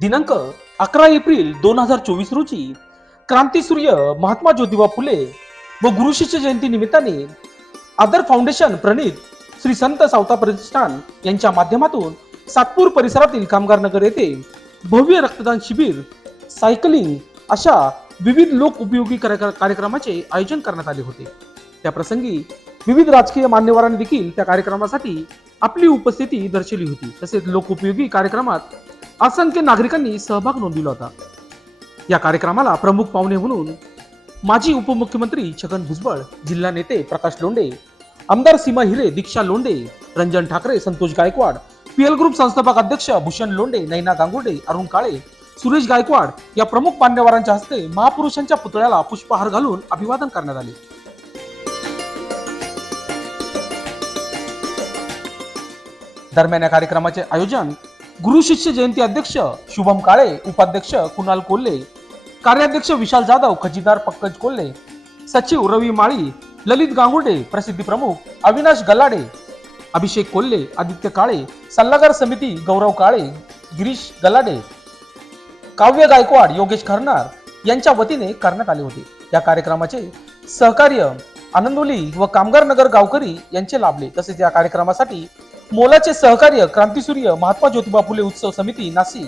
दिनांक अकरा एप्रिल दोन हजार चोवीस रोजी क्रांतीसूर्य महात्मा ज्योतिबा फुले व गुरुशिष्य जयंती निमित्ताने आदर फाउंडेशन प्रणित श्री संत सावता प्रतिष्ठान यांच्या माध्यमातून सातपूर परिसरातील कामगार नगर येथे भव्य रक्तदान शिबिर सायकलिंग अशा विविध लोक उपयोगी कार्यक्रमाचे आयोजन करण्यात आले होते. त्या प्रसंगी विविध राजकीय मान्यवरांनी देखील त्या कार्यक्रमासाठी आपली उपस्थिती दर्शवली होती. तसेच लोकोपयोगी कार्यक्रमात असंख्य नागरिकांनी सहभाग नोंदविला होता. या कार्यक्रमाला प्रमुख पाहुणे म्हणून माजी उपमुख्यमंत्री छगन भुजबळ जिल्हा नेते प्रकाश लोंडे आमदार Seema Hire Diksha Londhe Ranjan Thackeray Santosh Gaikwad P L group संस्थापक अध्यक्ष भूषण लोंडे नैना गांगुर्डे अरुण काळे सुरेश गायकवाड या प्रमुख मान्यवरांच्या हस्ते महापुरुषांच्या पुतळ्याला पुष्पहार घालून अभिवादन करण्यात आले. दरम्यान या कार्यक्रमाचे आयोजन गुरु शिष्य जयंती अध्यक्ष शुभम काळे उपाध्यक्ष कुणाल कोल्हे कार्याध्यक्ष विशाल जाधव खजिनदार पंकज कोल्हे सचिव रवी माळी ललित गांगुर्डे प्रसिद्धी प्रमुख अविनाश गल्लाडे अभिषेक कोल्हे आदित्य काळे सल्लागार समिती गौरव काळे गिरीश गल्लाडे काव्य गायकवाड योगेश खरनार यांच्या वतीने करण्यात आले होते. या कार्यक्रमाचे सहकार्य आनंदोली व कामगार नगर गावकरी यांचे लाभले. तसेच या कार्यक्रमासाठी मोलाचे सहकार्य क्रांतीसूर्य महात्मा ज्योतिबा फुले उत्सव समिती नाशिक.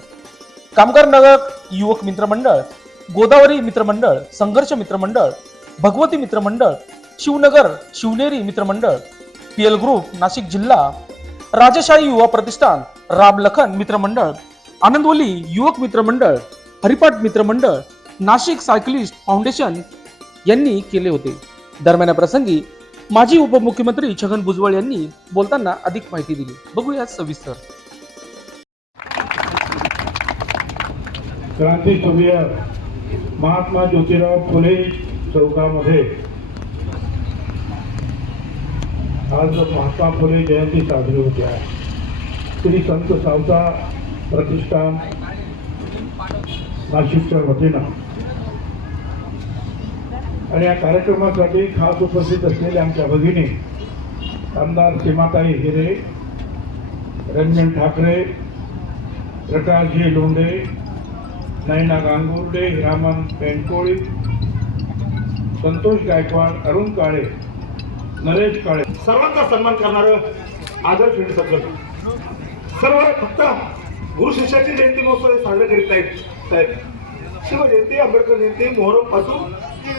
कामगार नगर युवक मित्रमंडळ गोदावरी मित्रमंडळ संघर्ष मित्रमंडळ भगवती मित्रमंडळ शिवनगर शिवनेरी मित्रमंडळ पीएल ग्रुप नाशिक जिल्हा राजशाही युवा प्रतिष्ठान राम लखन मित्रमंडळ आनंदवली युवक मित्रमंडळ हरिपाठ मित्रमंडळ नाशिक सायकलिस्ट फाउंडेशन यांनी केले होते. दरम्यान प्रसंगी माजी उपमुख्यमंत्री छगन भुजबळ यांनी बोलताना अधिक माहिती दिली. बघूया सविस्तर. क्रांती सूर्य महात्मा ज्योतिराव फुले चौकामध्ये. आज महात्मा फुले जयंती साजरी होते. आहे श्री संत सावता प्रतिष्ठान नाशिकच्या वतीनं. आणि या कार्यक्रमासाठी खास उपस्थित असलेले आमच्या भगिनी आमदार सीमाताई हिरे रंजन ठाकरे प्रकाशजी लोंढे नैना गांगुर्डे रामन बेंकोळी संतोष गायकवाड अरुण काळे नरेश काळे. सर्वांचा सन्मान करणारं आदर फील्ड सगळं सर्व फक्त गुरु शिष्याची जयंती महोत्सव साजरे करीत आहेत. साहेब शिवजयंती आंबेडकर जयंती मोहरमपासून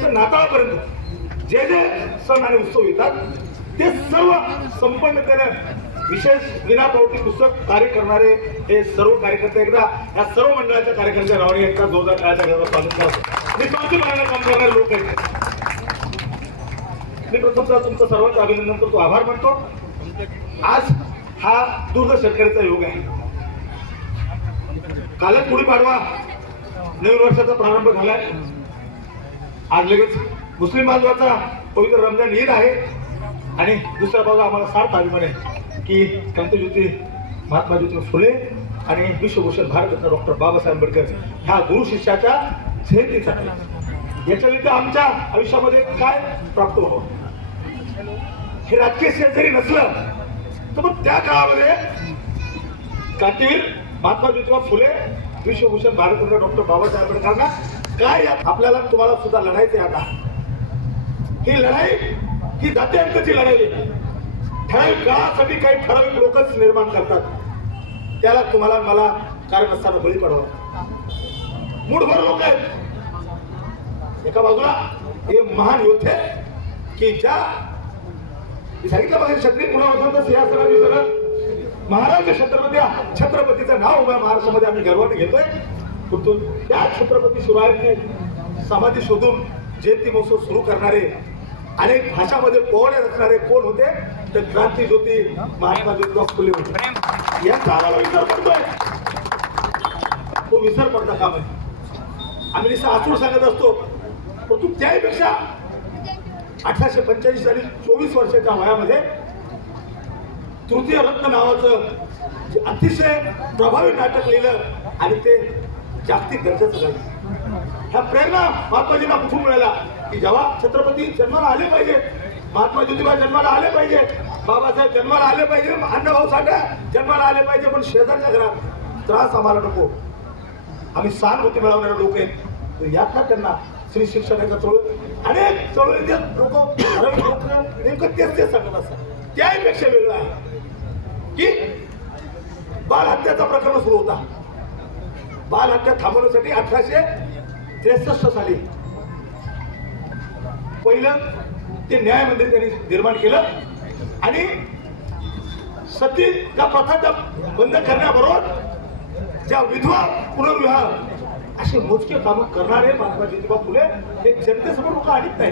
नाताळापर्यंत. जे जे सण आणि उत्सव येतात ते सर्व संपन्न करण्यात विशेष विनापावती पुस्तक कार्य करणारे हे सर्व कार्यकर्ते एकदा या सर्व मंडळाच्या कार्यकर्त्या नावाने एकदा जोरदार काळाच्या घरात स्वागत करतो निस्वार्थी मनाने काम करणारे लोक आहेत. मी प्रथमतः तुमचं सर्वांचं अभिनंदन करतो आभार मानतो. आज हा दूर शेतकऱ्याचा योग आहे. कालच गुढीपाडवा नवीन वर्षाचा प्रारंभ झालाय. आज लगेच मुस्लिम बांधवाचा पवित्र रमजान ईद आहे आणि दुसऱ्या बाजूला आम्हाला सार्थ अभिमान आहे की क्रांतीज्योती महात्मा ज्योतिबा फुले आणि विश्वभूषण भारतरत्न डॉक्टर बाबासाहेब आंबेडकर ह्या गुरु शिष्याच्या जयंतीचा आहे. याच्या व्यतिरिक्त आमच्या आयुष्यामध्ये काय प्राप्त व्हावं हे राजकीय शेत जरी नसलं तर मग त्या काळामध्ये क्रांतीवीर महात्मा ज्योतिबा फुले विश्वभूषण भारतरत्न डॉक्टर बाबासाहेब आंबेडकरांना काय आपल्याला तुम्हाला सुद्धा लढायचं आहे आता. ही लढाई ही जातीअंताची लढाई ठराविक काळासाठी काही ठराविक लोकच निर्माण करतात. त्याला तुम्हाला मला कारण नसताना बळी पडवा. मूठभर लोक आहेत. एका बाजूला हे महान योद्धे की ज्या मी सांगितलं पाहिजे क्षत्रिय कुणावरचं सिंहासनाने सगळं महाराज छत्रपती छत्रपतीचं नाव उभ्या महाराष्ट्रामध्ये आम्ही गर्वाने घेतोय. परंतु त्या छत्रपती शिवरायांनी समाधी शोधून जयंती महोत्सव सुरू करणारे अनेक भाषामध्ये पोहणे रचणारे कोण होते? तर क्रांती ज्योती महात्मा ज्योतिबा फुले होते. या आम्हाला विचार करतोय. तो विसर पडता काम आहे आम्ही नुसतं आसूड सांगत असतो परंतु त्याहीपेक्षा अठराशे पंच्याऐंशी साली चोवीस वर्षाच्या वयामध्ये तृतीय रत्न नावाचं जे अतिशय प्रभावी नाटक लिहिलं आणि ते जागतिक दर्जाचं झालं ह्या प्रेरणा महात्माजींना कुठून मिळाला? की जेव्हा छत्रपती जन्माला आले पाहिजे महात्मा ज्योतिबा जन्माला आले पाहिजे बाबासाहेब जन्माला आले पाहिजे अण्णाभाऊ साठ्या जन्माला आले पाहिजे पण शेजारच्या घरात त्रास आम्हाला नको. आम्ही सहानुभूती मिळवणारे लोक आहेत. तर यातला त्यांना श्री शिक्षणाच्या चळवळ अनेक चळवळीचे लोक लोक नेमकं तेच तेच सांगत असतात. त्याहीपेक्षा वेगळं आहे. की बाल हत्याचा प्रकरण सुरू होता. बाल हत्या थांबवण्यासाठी अठराशे त्रेसष्ट साली पहिलं ते न्याय मंदिर त्यांनी निर्माण केलं. आणि सती त्या प्रथा बंद करण्याबरोबर ज्या विधवा पुनर्विवाह असे मोजके कामं करणारे महात्मा ज्योतिबा फुले हे जनतेसमोर लोक आणत नाही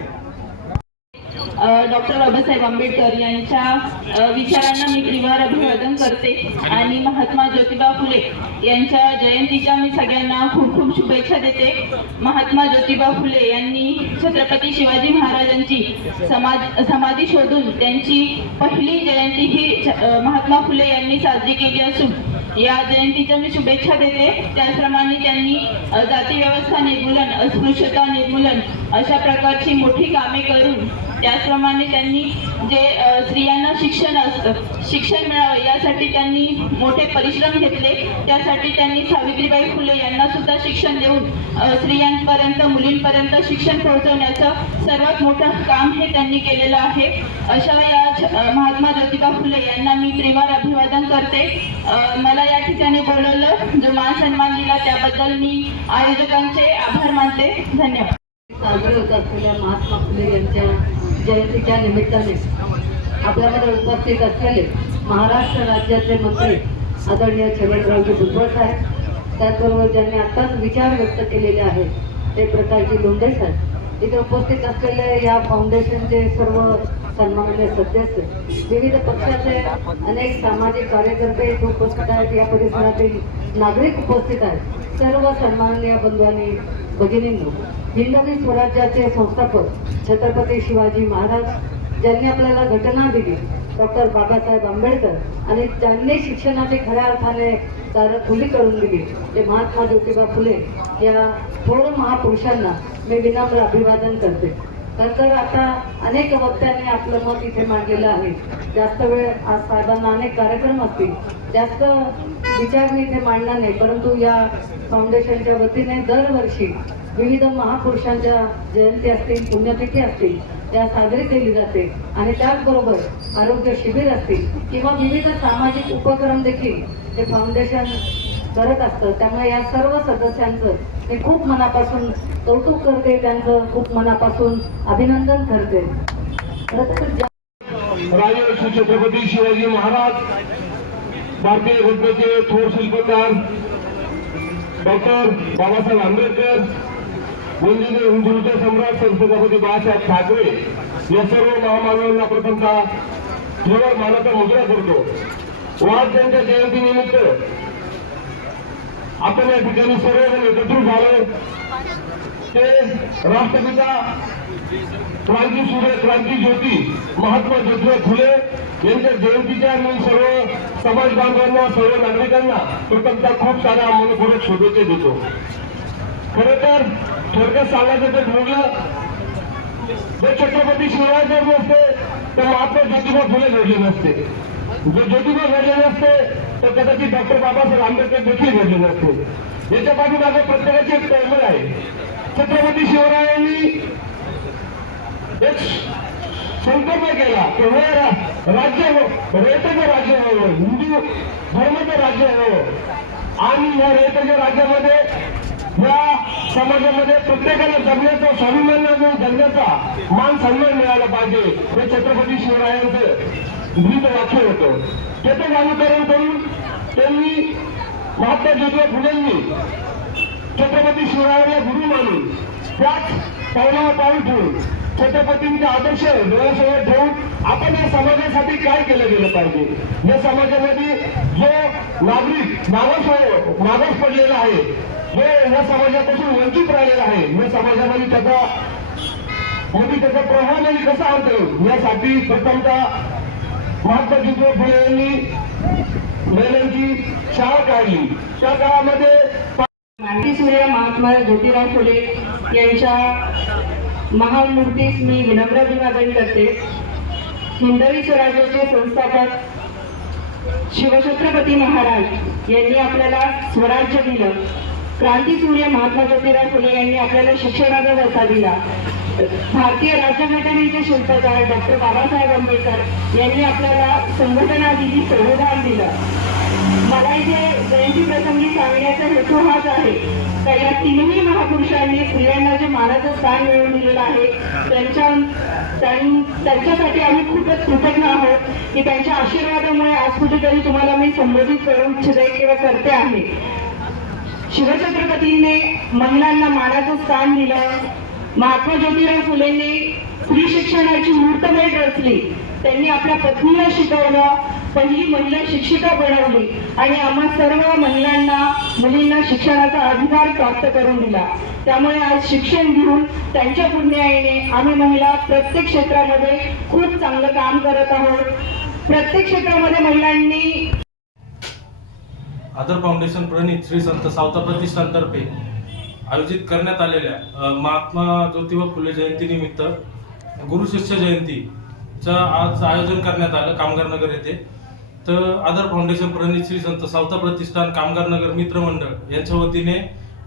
डॉक्टर बाबासाहेब आंबेडकर यांच्या विचारांना मी त्रिवार अभिवादन करते. आणि महात्मा ज्योतिबा फुले यांच्या जयंतीच्या मी सगळ्यांना खूप खूप शुभेच्छा देते. महात्मा ज्योतिबा फुले यांनी छत्रपती शिवाजी महाराजांची समाज समाधी शोधून त्यांची पहिली जयंती ही महात्मा फुले यांनी साजरी केली असून या जयंतीच्या मी शुभेच्छा देते. त्याचप्रमाणे त्यांनी जाती व्यवस्था निर्मूलन अस्पृश्यता निर्मूलन अशा प्रकारची मोठी कामे करून त्याचप्रमाणे त्यांनी जे स्त्रियांना शिक्षण असतं शिक्षण मिळावं यासाठी त्यांनी मोठे परिश्रम घेतले. त्यासाठी त्यांनी सावित्रीबाई फुले यांना सुद्धा शिक्षण देऊन स्त्रियांपर्यंत मुलींपर्यंत शिक्षण पोहोचवण्याचं सर्वात मोठं काम हे त्यांनी केलेलं आहे. अशा या छ- महात्मा ज्योतिबा फुले यांना मी त्रिवार अभिवादन करते. मला या ठिकाणी बोलवलं. जो मान सन्मान दिला त्याबद्दल मी आयोजकांचे आभार मानते. धन्यवाद. साजरे होत असलेल्या महात्मा फुले यांच्या जयंतीच्या निमित्ताने आपल्यामध्ये उपस्थित असलेले महाराष्ट्र राज्याचे मंत्री आदरणीय छगनरावजी भुजबळ साहेब त्याचबरोबर ज्यांनी आत्ताच विचार व्यक्त केलेले आहेत ते प्रकाशजी लोंढे साहेब. इथे उपस्थित असलेले या फाउंडेशनचे सर्व सन्माननीय सदस्य विविध पक्षाचे अनेक सामाजिक कार्यकर्ते इथे उपस्थित आहेत. या परिसरातील नागरिक उपस्थित आहेत. सर्व सन्माननीय बंधूंनी भगिनींनो हिंदवी स्वराज्याचे संस्थापक छत्रपती शिवाजी महाराज ज्यांनी आपल्याला घटना दिली डॉक्टर बाबासाहेब आंबेडकर आणि ज्यांनी शिक्षणाची खऱ्या अर्थाने दारं खुली करून दिली ते महात्मा ज्योतिबा फुले या थोर महापुरुषांना मी विनम्र अभिवादन करते. नंतर आता अनेक वक्त्यांनी आपलं मत इथे मांडलेलं आहे. जास्त वेळ आज साहेबांना अनेक कार्यक्रम असतील. जास्त विचार मी इथे मांडणार नाही परंतु या फाउंडेशनच्या वतीने दरवर्षी विविध महापुरुषांच्या जयंती असतील पुण्यतिथी असतील त्या साजरी केली जाते. आणि त्याचबरोबर आरोग्य शिबिर असतील किंवा विविध सामाजिक उपक्रम देखील हे फाउंडेशन करत असतं. त्यामुळे या सर्व सदस्यांचं मी खूप मनापासून कौतुक करते त्यांचं खूप मनापासून अभिनंदन करते. राजर्षी छत्रपती शिवाजी महाराज भारतीय घटनेचे थोर शिल्पकार डॉक्टर बाबासाहेब आंबेडकर वंदित हिंदूचे सम्राट संस्थापती बाळासाहेब ठाकरे या सर्व महामानवांना प्रथमता थोडं मानाचा मुद्रा करतो. वाद त्यांच्या जयंतीनिमित्त आपण या ठिकाणी सर्वजण एकत्रित झालो. ते राष्ट्रपिता क्रांती सूर्य क्रांती ज्योती महात्मा ज्योतिबा फुले यांच्या जयंतीच्या मी सर्व समाज बांधवांना सर्व नागरिकांना कृतज्ञता खूप साऱ्या मनपूर्वक शुभेच्छा देतो. खर तर थोडक्यात सांगायचं तर ठरलं जर छत्रपती शिवराय जर नसते तर महात्मा ज्योतिबा फुले घडले नसते. जर ज्योतिबा घडले कदाचित डॉक्टर बाबासाहेब आंबेडकर देखील घडले नसते याच्या पाठीमागे प्रत्येकाची एक तळमळ आहे. छत्रपती शिवरायांनी एक संकल्प केला की रा- राज्य हो- रयतेचं राज्य हवं हिंदू धर्माचं राज्य हवं आणि या रयतेच्या राज्यामध्ये या समाजामध्ये प्रत्येकाला जगण्याचा स्वाभिमानाचा जगण्याचा मान सन्मान मिळाला पाहिजे. हे छत्रपती शिवरायांचं ब्रीद वाक्य होतं. त्याचं अनुकरण करून त्यांनी महात्मा ज्योतिबा फुलेंनी छत्रपती शिवरायांना गुरु मानून त्याच पावलावर पाऊल ठेवून छत्रपतींचे आदर्श डोळ्यासमोर ठेवून आपण या समाजासाठी काय केलं गेलं पाहिजे? या समाजासाठी जो नागरिक मागास मागास पडलेला आहे जो या समाजापासून वंचित राहिलेला आहे या समाजामध्ये त्याचा मध्ये त्याचा प्रभाव म्हणजे कसा होतो यासाठी प्रथमतः महात्मा ज्योतिबा फुले यांनी महिलांची शाळा काढली. त्या काळामध्ये सूर्य महात्मा ज्योतिराव फुले यांच्या महान मूर्तीस मी विनम्र अभिवादन करते. हिंदवी स्वराज्याचे संस्थापक शिवछत्रपती महाराज यांनी आपल्याला स्वराज्य दिलं. क्रांती सूर्य महात्मा ज्योतिराव फुले यांनी आपल्याला शिक्षणाचा वसा दिला. भारतीय राज्यघटनेचे शिल्पकार डॉक्टर बाबासाहेब आंबेडकर यांनी आपल्याला संघटना दिली संविधान दिलं. मला इथे जयंती प्रसंगी सांगण्याचा हेतू हाच आहे. तर या तिन्ही महापुरुषांनी स्त्रियांना जे मानाचं स्थान मिळवून दिलेलं आहे त्यांच्या त्यांच्यासाठी आम्ही खूपच कृतज्ञ आहोत की त्यांच्या आशीर्वादामुळे आज कुठेतरी तुम्हाला मी संबोधित करू इच्छिते किंवा करते आहे. शिवछत्रपतींनी महिलांना मानाचं स्थान दिलं. महात्मा ज्योतिराव फुलेंनी स्त्री शिक्षणाची मुहूर्तमेढ रचली. त्यांनी आपल्या पत्नीला शिकवलं पहिली महिला शिक्षिका बनवली आणि आम्हा सर्व महिलांना मुलींना शिक्षणाचा अधिकार प्राप्त करून दिला. त्यामुळे आज शिक्षण घेऊन त्यांच्या पुण्याईने आम्ही महिला प्रत्येक क्षेत्रामध्ये खूप चांगलं काम करत आहोत. प्रत्येक क्षेत्रामध्ये महिलांनी आदर फाउंडेशन प्रणित श्री संत सावता प्रतिष्ठानतर्फे आयोजित करण्यात आलेल्या महात्मा ज्योतिबा फुले जयंतीनिमित्त गुरु शिष्य जयंतीचं आज आयोजन करण्यात आलं कामगार नगर येथे. तर आदर फाउंडेशन प्रणित श्री संत सावता प्रतिष्ठान कामगार नगर मित्रमंडळ यांच्या वतीने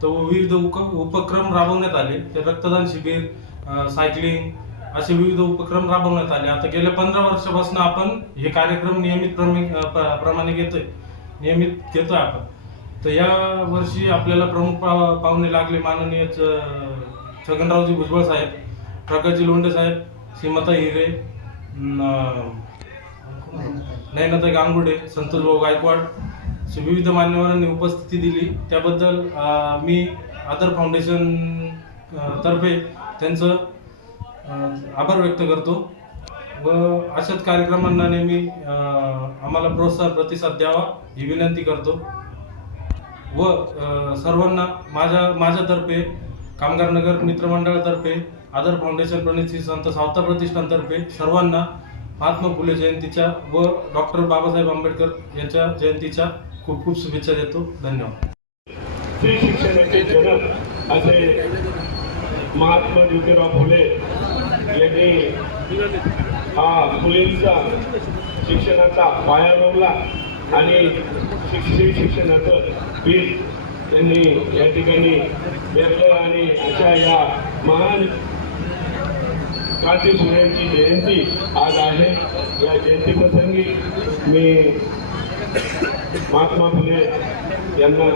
तो विविध उक उपक्रम राबवण्यात आले. ते रक्तदान शिबिर सायकलिंग असे विविध उपक्रम राबवण्यात आले. आता गेल्या पंधरा वर्षापासून आपण हे कार्यक्रम नियमित प्रमाणे घेतोय. नियमित घेतोय आपण. तर या वर्षी आपल्याला प्रमुख पा पाहुणे लागले माननीय च- छगनरावजी भुजबळ साहेब प्रकाशजी लोंढे साहेब सीमाता हिरे न- गांगुडे संतोष भाऊ गायकवाड विविध मान्यवरांनी उपस्थिती दिली. त्याबद्दल मी आदर फाउंडेशन तर्फे त्यांचं आभार व्यक्त करतो व अशाच कार्यक्रमांना नेहमी आम्हाला प्रोत्साहन प्रतिसाद द्यावा ही विनंती करतो. व सर्वांना माझ्या माझ्यातर्फे कामगार नगर मित्रमंडळातर्फे आदर फाउंडेशन प्रणित श्री संत सावता प्रतिष्ठानतर्फे सर्वांना महात्मा फुले जयंतीच्या व डॉक्टर बाबासाहेब आंबेडकर यांच्या जयंतीच्या खूप खूप शुभेच्छा देतो. धन्यवाद. स्त्री शिक्षणाचे जनक असे महात्मा ज्योतिराव फुले यांनी हा फुलेंचा शिक्षणाचा पाया रोवला आणि शिक्षी शिक्षणाचं बीज त्यांनी या ठिकाणी पेरलं आणि अशा या महान क्रांती सूर्यांची जयंती आज आहे. या जयंती प्रसंगी मी महात्मा फुले यांना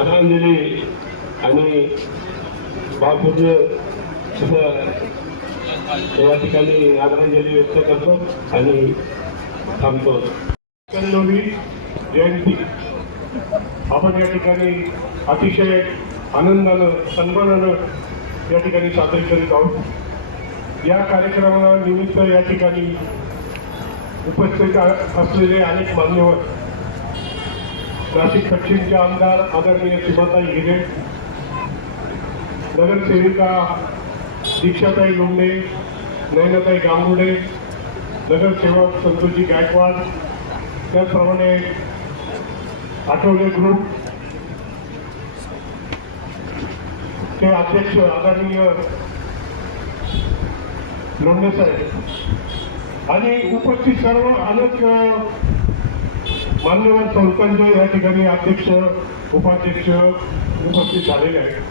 आदरांजली आणि भावपूर्ण या ठिकाणी आदरांजली व्यक्त करतो आणि थांबतो. जयंती. आपण या ठिकाणी अतिशय आनंदानं सन्मानानं या ठिकाणी साजरी करीत आहोत. या कार्यक्रमाला निमित्त या ठिकाणी उपस्थित असलेले अनेक मान्यवर नाशिक पश्चिमचे आमदार आदरणीय सुभाताई हिरे नगरसेविका दीक्षाताई लोंढे नयनाताई गांगुडे नगरसेवक संतोषजी गायकवाड त्याचप्रमाणे आठवले ग्रुप ते अध्यक्ष आदरणीय लोंढे साहेब. आणि उपस्थित सर्व अनेक मान्यवर संस्थांचे या ठिकाणी अध्यक्ष उपाध्यक्ष उपस्थित झालेले आहेत.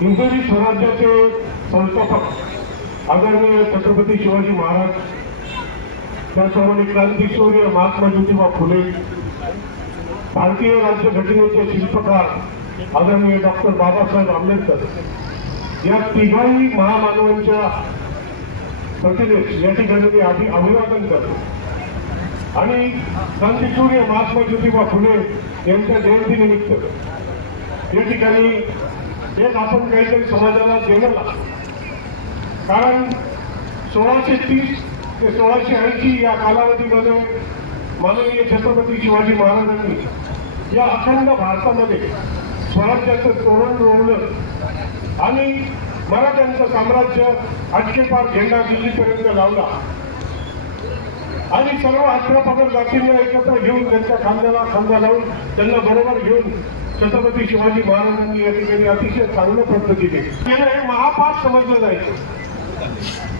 हिंदवी स्वराज्याचे संस्थापक आदरणीय छत्रपती शिवाजी महाराज त्याचप्रमाणे क्रांतीसूर्य महात्मा ज्योतिबा फुले भारतीय राज्य घटनेचे शिल्पकार आदरणीय डॉक्टर बाबासाहेब आंबेडकर या तिघाही महामानवांच्या प्रतिनिधी या ठिकाणी मी आधी अभिवादन करतो. आणि क्रांतीसूर्य महात्मा ज्योतिबा फुले यांच्या जयंतीनिमित्त या ठिकाणी एक आपण काहीतरी समाजाला देणं लागतो. कारण सोळाशे तीस ते सोळाशे ऐंशी या कालावधीमध्ये माननीय छत्रपती शिवाजी महाराजांनी या अखंड भारतामध्ये स्वराज्याचं तोरण रोवलं आणि मराठ्यांचं साम्राज्य अटकेपार झेंडा दिल्लीपर्यंत लावला. आणि सर्व अठरा जातींना एकत्र घेऊन त्यांच्या खांद्याला खांदा लावून त्यांना बरोबर घेऊन छत्रपती शिवाजी महाराजांनी या ठिकाणी अतिशय चांगल्या पद्धतीने. केलं हे महापाप समजलं जायचं.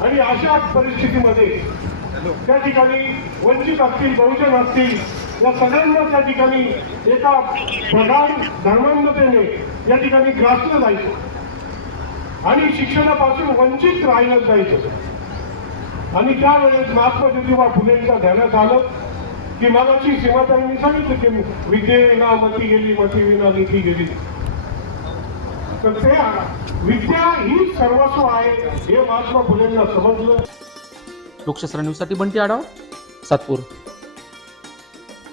आणि अशा परिस्थितीमध्ये त्या ठिकाणी वंचित असतील बहुजन असतील या सगळ्यांना त्या ठिकाणी एका प्रधान धर्मांमतेने या ठिकाणी ग्रासलं जायचं. आणि शिक्षणापासून वंचित राहिलं जायचं. आणि त्यावेळेस महात्मा ज्योतिबा फुलेंच्या ध्यानात आलं की मगाची सीमाताईंनी सांगितलं की विद्येविना मती गेली मती विना नीती गेली. तर ते विद्या ही सर्वस्व आहे हे महात्मा फुलेंना समजलं. लोकशास्त्र न्यूजसाठी बंटी आढाव सातपूर.